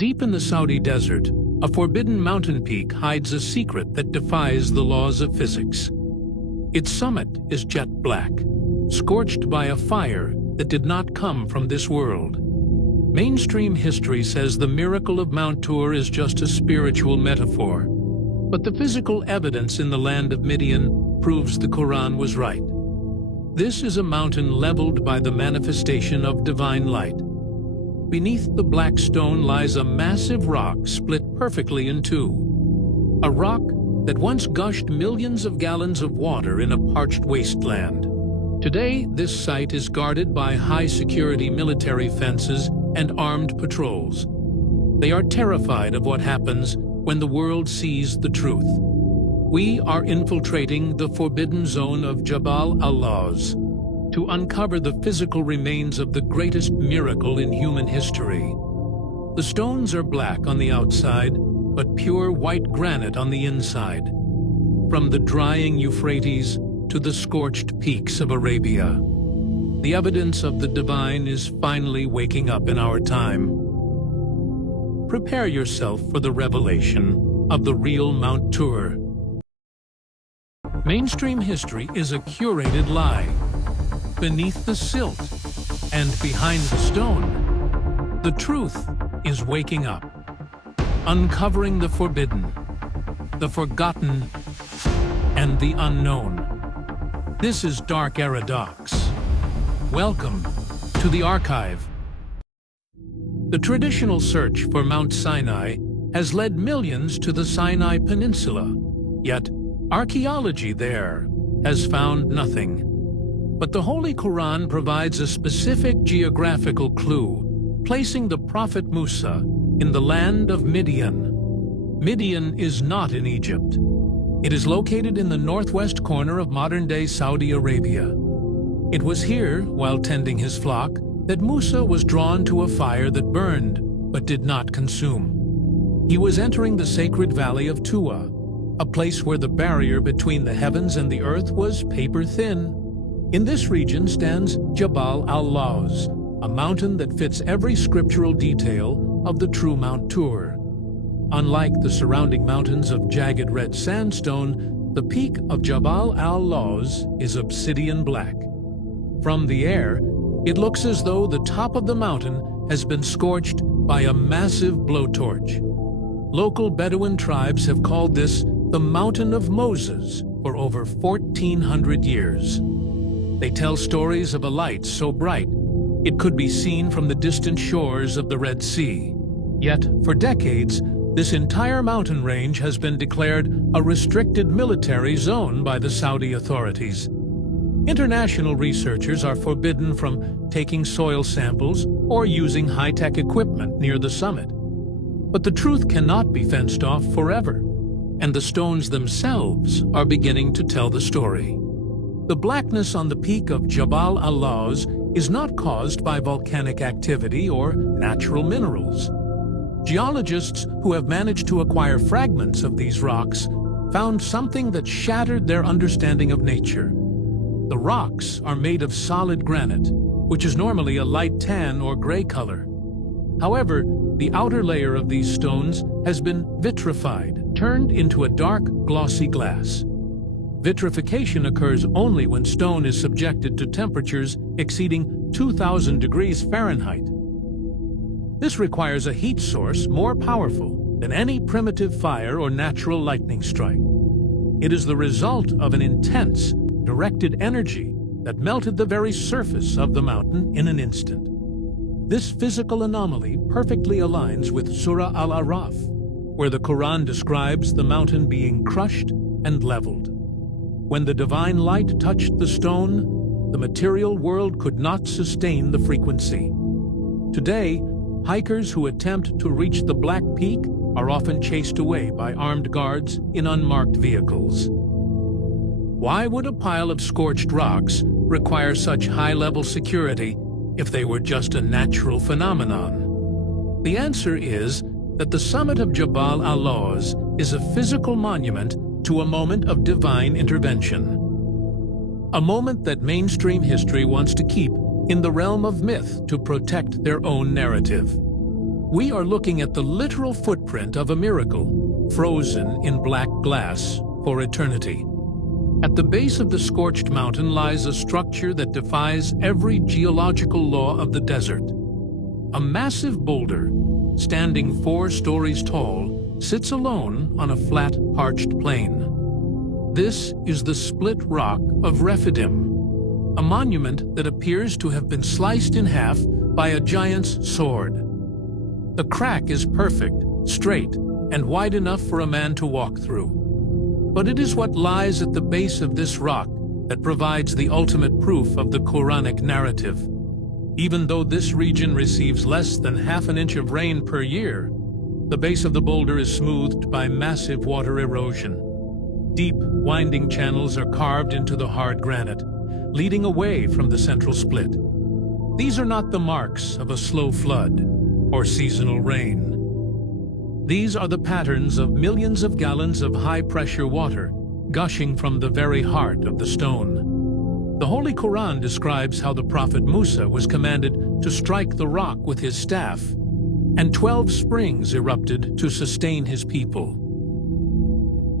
Deep in the Saudi desert, a forbidden mountain peak hides a secret that defies the laws of physics. Its summit is jet black, scorched by a fire that did not come from this world. Mainstream history says the miracle of Mount Tur is just a spiritual metaphor, but the physical evidence in the land of Midian proves the Quran was right. This is a mountain leveled by the manifestation of divine light. Beneath the black stone lies a massive rock split perfectly in two. A rock that once gushed millions of gallons of water in a parched wasteland. Today, this site is guarded by high-security military fences and armed patrols. They are terrified of what happens when the world sees the truth. We are infiltrating the forbidden zone of Jabal al-Lawz to uncover the physical remains of the greatest miracle in human history. The stones are black on the outside, but pure white granite on the inside. From the drying Euphrates to the scorched peaks of Arabia, the evidence of the divine is finally waking up in our time. Prepare yourself for the revelation of the real Mount Tur. Mainstream history is a curated lie. Beneath the silt and behind the stone, the truth is waking up, uncovering the forbidden, the forgotten, and the unknown. This is Dark Paradox. Welcome to the archive. The traditional search for Mount Sinai has led millions to the Sinai Peninsula, yet archaeology there has found nothing. But the Holy Quran provides a specific geographical clue, placing the prophet Musa in the land of Midian. Midian is not in Egypt. It is located in the northwest corner of modern-day Saudi Arabia. It was here, while tending his flock, that Musa was drawn to a fire that burned, but did not consume. He was entering the sacred valley of Tua, a place where the barrier between the heavens and the earth was paper-thin. In this region stands Jabal al-Lawz, a mountain that fits every scriptural detail of the true Mount Tur. Unlike the surrounding mountains of jagged red sandstone, the peak of Jabal al-Lawz is obsidian black. From the air, it looks as though the top of the mountain has been scorched by a massive blowtorch. Local Bedouin tribes have called this the Mountain of Moses for over 1,400 years. They tell stories of a light so bright it could be seen from the distant shores of the Red Sea. Yet, for decades, this entire mountain range has been declared a restricted military zone by the Saudi authorities. International researchers are forbidden from taking soil samples or using high-tech equipment near the summit. But the truth cannot be fenced off forever, and the stones themselves are beginning to tell the story. The blackness on the peak of Jabal al-Lawz is not caused by volcanic activity or natural minerals. Geologists who have managed to acquire fragments of these rocks found something that shattered their understanding of nature. The rocks are made of solid granite, which is normally a light tan or gray color. However, the outer layer of these stones has been vitrified, turned into a dark, glossy glass. Vitrification occurs only when stone is subjected to temperatures exceeding 2,000 degrees Fahrenheit. This requires a heat source more powerful than any primitive fire or natural lightning strike. It is the result of an intense, directed energy that melted the very surface of the mountain in an instant. This physical anomaly perfectly aligns with Surah Al-Araf, where the Quran describes the mountain being crushed and leveled. When the divine light touched the stone, the material world could not sustain the frequency. Today, hikers who attempt to reach the Black Peak are often chased away by armed guards in unmarked vehicles. Why would a pile of scorched rocks require such high-level security if they were just a natural phenomenon? The answer is that the summit of Jabal al-Lawz is a physical monument to a moment of divine intervention. A moment that mainstream history wants to keep in the realm of myth to protect their own narrative. We are looking at the literal footprint of a miracle, frozen in black glass for eternity. At the base of the scorched mountain lies a structure that defies every geological law of the desert. A massive boulder, standing 4 stories tall, sits alone on a flat, parched plain. This is the Split Rock of Rephidim, a monument that appears to have been sliced in half by a giant's sword. The crack is perfect, straight, and wide enough for a man to walk through. But it is what lies at the base of this rock that provides the ultimate proof of the Quranic narrative. Even though this region receives less than half an inch of rain per year, the base of the boulder is smoothed by massive water erosion. Deep, winding channels are carved into the hard granite, leading away from the central split. These are not the marks of a slow flood or seasonal rain. These are the patterns of millions of gallons of high-pressure water gushing from the very heart of the stone. The Holy Quran describes how the Prophet Musa was commanded to strike the rock with his staff, and 12 springs erupted to sustain his people.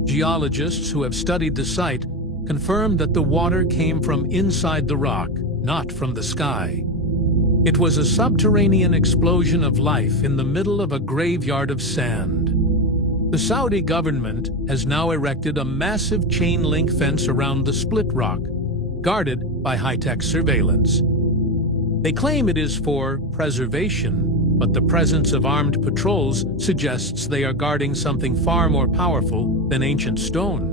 Geologists who have studied the site confirm that the water came from inside the rock, not from the sky. It was a subterranean explosion of life in the middle of a graveyard of sand. The Saudi government has now erected a massive chain-link fence around the Split Rock, guarded by high-tech surveillance. They claim it is for preservation, but the presence of armed patrols suggests they are guarding something far more powerful than ancient stone.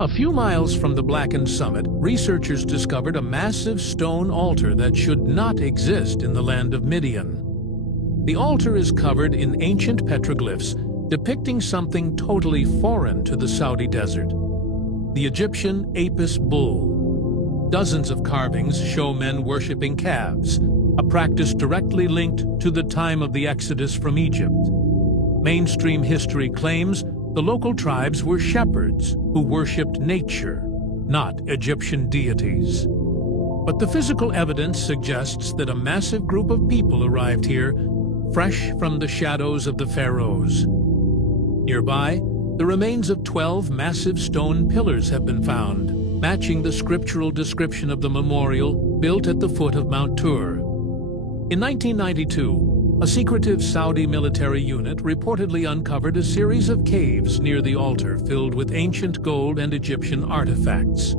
A few miles from the blackened summit, researchers discovered a massive stone altar that should not exist in the land of Midian. The altar is covered in ancient petroglyphs depicting something totally foreign to the Saudi desert: the Egyptian Apis bull. Dozens of carvings show men worshipping calves, a practice directly linked to the time of the Exodus from Egypt. Mainstream history claims the local tribes were shepherds who worshipped nature, not Egyptian deities. But the physical evidence suggests that a massive group of people arrived here, fresh from the shadows of the pharaohs. Nearby, the remains of 12 massive stone pillars have been found, matching the scriptural description of the memorial built at the foot of Mount Tur. In 1992, a secretive Saudi military unit reportedly uncovered a series of caves near the altar filled with ancient gold and Egyptian artifacts.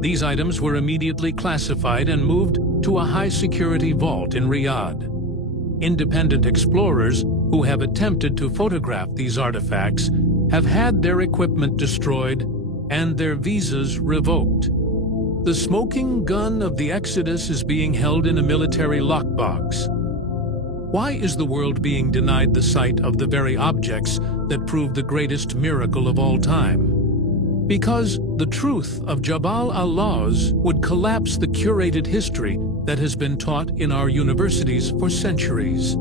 These items were immediately classified and moved to a high-security vault in Riyadh. Independent explorers who have attempted to photograph these artifacts have had their equipment destroyed and their visas revoked. The smoking gun of the Exodus is being held in a military lockbox. Why is the world being denied the sight of the very objects that prove the greatest miracle of all time? Because the truth of Jabal al-Lawz would collapse the curated history that has been taught in our universities for centuries.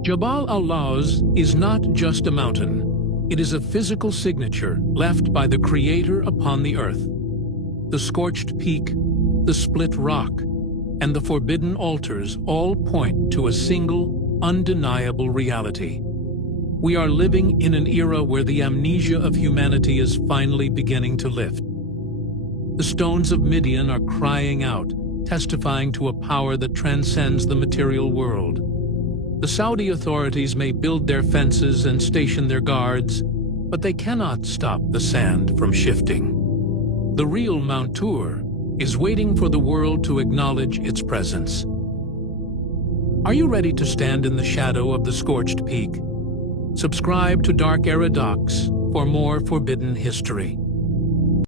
Jabal al-Lawz is not just a mountain. It is a physical signature left by the Creator upon the earth. The scorched peak, the split rock, and the forbidden altars all point to a single, undeniable reality. We are living in an era where the amnesia of humanity is finally beginning to lift. The stones of Midian are crying out, testifying to a power that transcends the material world. The Saudi authorities may build their fences and station their guards, but they cannot stop the sand from shifting. The real Mount Tur is waiting for the world to acknowledge its presence. Are you ready to stand in the shadow of the scorched peak? Subscribe to Dark Era Docs for more forbidden history.